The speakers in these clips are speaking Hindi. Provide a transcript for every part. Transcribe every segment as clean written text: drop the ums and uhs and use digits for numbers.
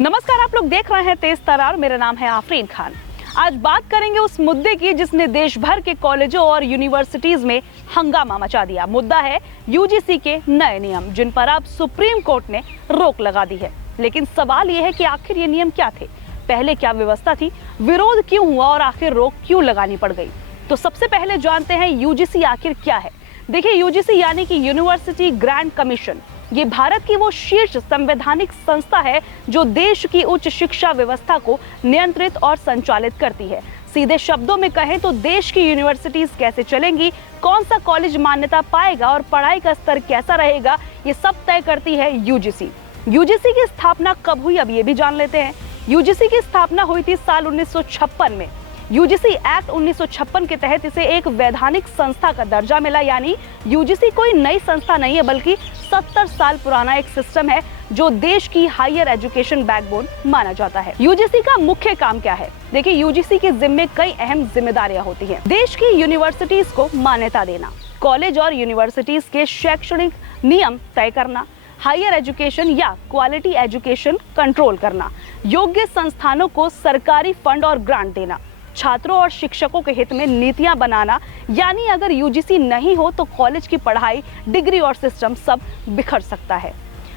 नमस्कार, आप लोग देख रहे हैं तेज तरार। मेरा नाम है आफरीन खान। आज बात करेंगे उस मुद्दे की जिसने देश भर के कॉलेजों और यूनिवर्सिटीज में हंगामा मचा दिया। मुद्दा है यूजीसी के नए नियम, जिन पर अब सुप्रीम कोर्ट ने रोक लगा दी है। लेकिन सवाल यह है कि आखिर ये नियम क्या थे, पहले क्या व्यवस्था थी, विरोध क्यों हुआ और आखिर रोक क्यों लगानी पड़ गई। तो सबसे पहले जानते हैं यूजीसी आखिर क्या है। देखिए, यूजीसी यानी कि यूनिवर्सिटी ग्रांट कमीशन, ये भारत की वो शीर्ष संवैधानिक संस्था है जो देश की उच्च शिक्षा व्यवस्था को नियंत्रित और संचालित करती है। सीधे शब्दों में कहें तो देश की यूनिवर्सिटीज कैसे चलेंगी, कौन सा कॉलेज मान्यता पाएगा और पढ़ाई का स्तर कैसा रहेगा, ये सब तय करती है यूजीसी। यूजीसी की स्थापना कब हुई, अब ये भी जान लेते हैं। यूजीसी की स्थापना हुई थी साल 1956 में। यूजीसी एक्ट 1956 के तहत इसे एक वैधानिक संस्था का दर्जा मिला। यानी यूजीसी कोई नई संस्था नहीं है, बल्कि 70 साल पुराना एक सिस्टम है जो देश की हायर एजुकेशन बैकबोन माना जाता है। यूजीसी का मुख्य काम क्या है? देखिए, यूजीसी के जिम्मे कई अहम जिम्मेदारियां होती हैं। देश की यूनिवर्सिटीज को मान्यता देना, कॉलेज और यूनिवर्सिटीज के शैक्षणिक नियम तय करना, हायर एजुकेशन या क्वालिटी एजुकेशन कंट्रोल करना, योग्य संस्थानों को सरकारी फंड और ग्रांट देना, छात्रों और शिक्षकों के हित में नीतियां बनाना। यानी अगर यूजीसी नहीं हो तो कॉलेज की पढ़ाई, डिग्री और सिस्टम सब बिखर सकता है।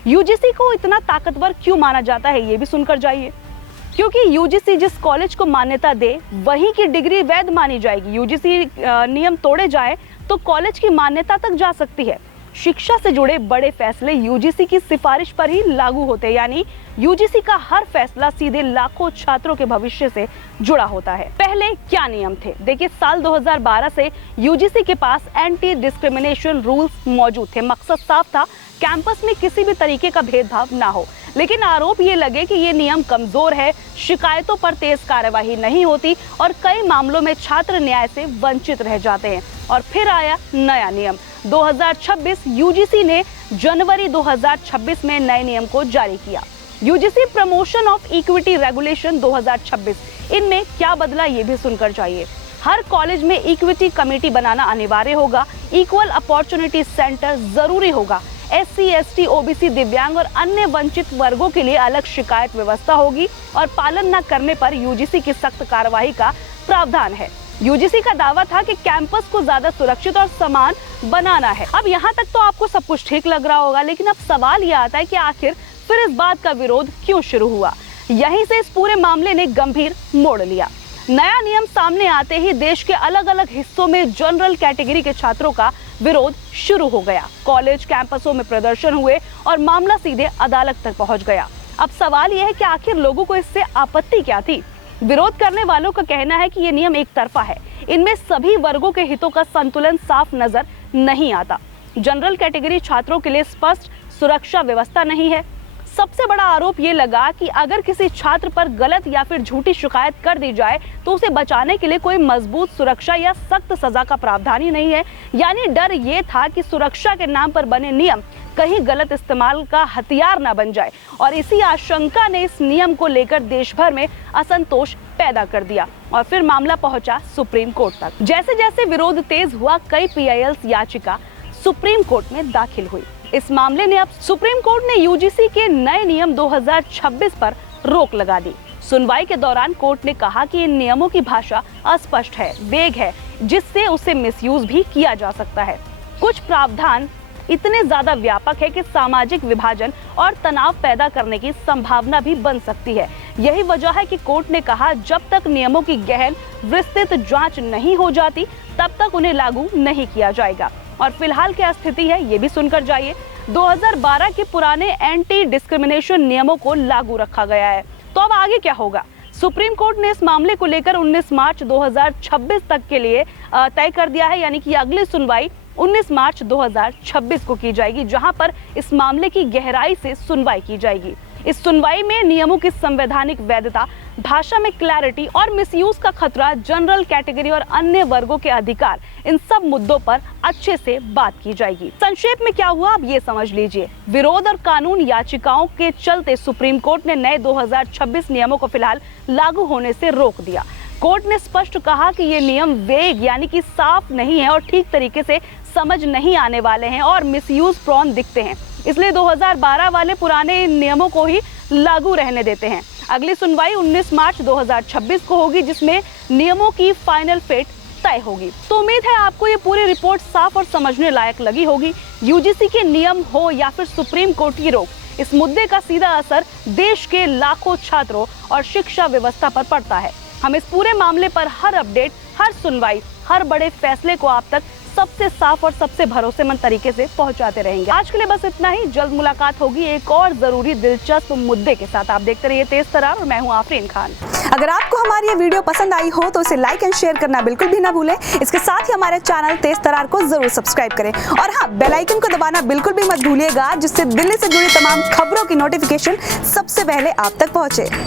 यूजीसी को इतना ताकतवर क्यों माना जाता है, ये भी सुनकर जाइए। क्योंकि यूजीसी जिस कॉलेज को मान्यता दे वहीं की डिग्री वैध मानी जाएगी। यूजीसी नियम तोड़े जाए तो कॉलेज की मान्यता तक जा सकती है। शिक्षा से जुड़े बड़े फैसले यूजीसी की सिफारिश पर ही लागू होते हैं। यानी यूजीसी का हर फैसला सीधे लाखों छात्रों के भविष्य से जुड़ा होता है। पहले क्या नियम थे? देखिए, साल 2012 से यूजीसी के पास एंटी डिस्क्रिमिनेशन रूल्स मौजूद थे। मकसद साफ था, कैंपस में किसी भी तरीके का भेदभाव ना हो। लेकिन आरोप ये लगे कि ये नियम कमजोर है, शिकायतों पर तेज कार्यवाही नहीं होती और कई मामलों में छात्र न्याय से वंचित रह जाते हैं। और फिर आया नया नियम 2026। यूजीसी ने जनवरी 2026 में नए नियम को जारी किया, UGC promotion of equity regulation 2026। इनमें क्या बदला, ये भी सुनकर जाइए। हर कॉलेज में इक्विटी कमेटी बनाना अनिवार्य होगा, इक्वल अपॉर्चुनिटी सेंटर जरूरी होगा, एससी, एसटी, ओबीसी, दिव्यांग और अन्य वंचित वर्गों के लिए अलग शिकायत व्यवस्था होगी और पालन न करने पर यूजीसी की सख्त कार्रवाई का प्रावधान है। यूजीसी का दावा था कि कैंपस को ज्यादा सुरक्षित और समान बनाना है। अब यहाँ तक तो आपको सब कुछ ठीक लग रहा होगा, लेकिन अब सवाल यह आता है कि आखिर फिर इस बात का विरोध क्यों शुरू हुआ। यहीं से इस पूरे मामले ने गंभीर मोड़ लिया। नया नियम सामने आते ही देश के अलग अलग हिस्सों में जनरल कैटेगरी के छात्रों का विरोध शुरू हो गया। कॉलेज कैंपसों में प्रदर्शन हुए और मामला सीधे अदालत तक पहुंच गया। अब सवाल यह है कि आखिर लोगों को इससे आपत्ति क्या थी? विरोध करने वालों का कहना है कि ये नियम एक तरफा है, इनमें सभी वर्गों के हितों का संतुलन साफ नजर नहीं आता। जनरल कैटेगरी छात्रों के लिए स्पष्ट सुरक्षा व्यवस्था नहीं है। सबसे बड़ा आरोप ये लगा कि अगर किसी छात्र पर गलत या फिर झूठी शिकायत कर दी जाए तो उसे बचाने के लिए कोई मजबूत सुरक्षा या सख्त सजा का प्रावधान ही नहीं है। यानी डर ये था कि सुरक्षा के नाम पर बने नियम कहीं गलत इस्तेमाल का हथियार ना बन जाए, और इसी आशंका ने इस नियम को लेकर देश भर में असंतोष पैदा कर दिया और फिर मामला पहुंचा सुप्रीम कोर्ट तक। जैसे जैसे विरोध तेज हुआ, कई पीआईएल याचिका सुप्रीम कोर्ट में दाखिल हुई। इस मामले ने अब सुप्रीम कोर्ट ने यूजीसी के नए नियम 2026 पर रोक लगा दी। सुनवाई के दौरान कोर्ट ने कहा कि इन नियमों की भाषा अस्पष्ट है, वेग है, जिससे उसे मिसयूज भी किया जा सकता है। कुछ प्रावधान इतने ज्यादा व्यापक है कि सामाजिक विभाजन और तनाव पैदा करने की संभावना भी बन सकती है। यही वजह है कि कोर्ट ने कहा, जब तक नियमों की गहन विस्तृत जांच नहीं हो जाती तब तक उन्हें लागू नहीं किया जाएगा। और फिलहाल क्या स्थिति है, ये भी सुनकर जाइए। 2012 के पुराने एंटी डिस्क्रिमिनेशन नियमों को लागू रखा गया है, तो अब आगे क्या होगा? सुप्रीम कोर्ट ने इस मामले को लेकर 19 मार्च 2026 तक के लिए तय कर दिया है। यानी कि अगली सुनवाई 19 मार्च 2026 को की जाएगी, जहां पर इस मामले की गहराई से सुनवाई की जाएगी। इस सुनवाई में नियमों की संवैधानिक वैधता, भाषा में क्लैरिटी और मिसयूज का खतरा, जनरल कैटेगरी और अन्य वर्गों के अधिकार, इन सब मुद्दों पर अच्छे से बात की जाएगी। संक्षेप में क्या हुआ, अब ये समझ लीजिए। विरोध और कानून याचिकाओं के चलते सुप्रीम कोर्ट ने नए 2026 नियमों को फिलहाल लागू होने से रोक दिया। कोर्ट ने स्पष्ट कहा कि ये नियम वेग यानी कि साफ नहीं है और ठीक तरीके से समझ नहीं आने वाले हैं और मिसयूज प्रॉन दिखते हैं। इसलिए 2012 वाले पुराने नियमों को ही लागू रहने देते हैं। अगली सुनवाई 19 मार्च 2026 को होगी, जिसमें नियमों की फाइनल फेट तय होगी। तो उम्मीद है आपको ये पूरी रिपोर्ट साफ और समझने लायक लगी होगी। यूजीसी के नियम हो या फिर सुप्रीम कोर्ट की रोक, इस मुद्दे का सीधा असर देश के लाखों छात्रों और शिक्षा व्यवस्था पर पड़ता है। हम इस पूरे मामले पर हर अपडेट, हर सुनवाई, हर बड़े फैसले को आप तक सबसे साफ और सबसे भरोसेमंद तरीके से पहुंचाते रहेंगे। आज के लिए बस इतना ही। जल्द मुलाकात होगी एक और जरूरी दिलचस्प मुद्दे के साथ। आप देखते रहिए तेज तरार और मैं हूं आफरीन खान। अगर आपको हमारी ये वीडियो पसंद आई हो तो इसे लाइक एंड शेयर करना बिल्कुल भी ना भूलें। इसके साथ ही हमारे चैनल तेज तरार को जरूर सब्सक्राइब करें और हाँ, बेल आइकन को दबाना बिल्कुल भी मत भूलिएगा, जिससे दिल्ली से जुड़ी तमाम खबरों की नोटिफिकेशन सबसे पहले आप तक पहुंचे।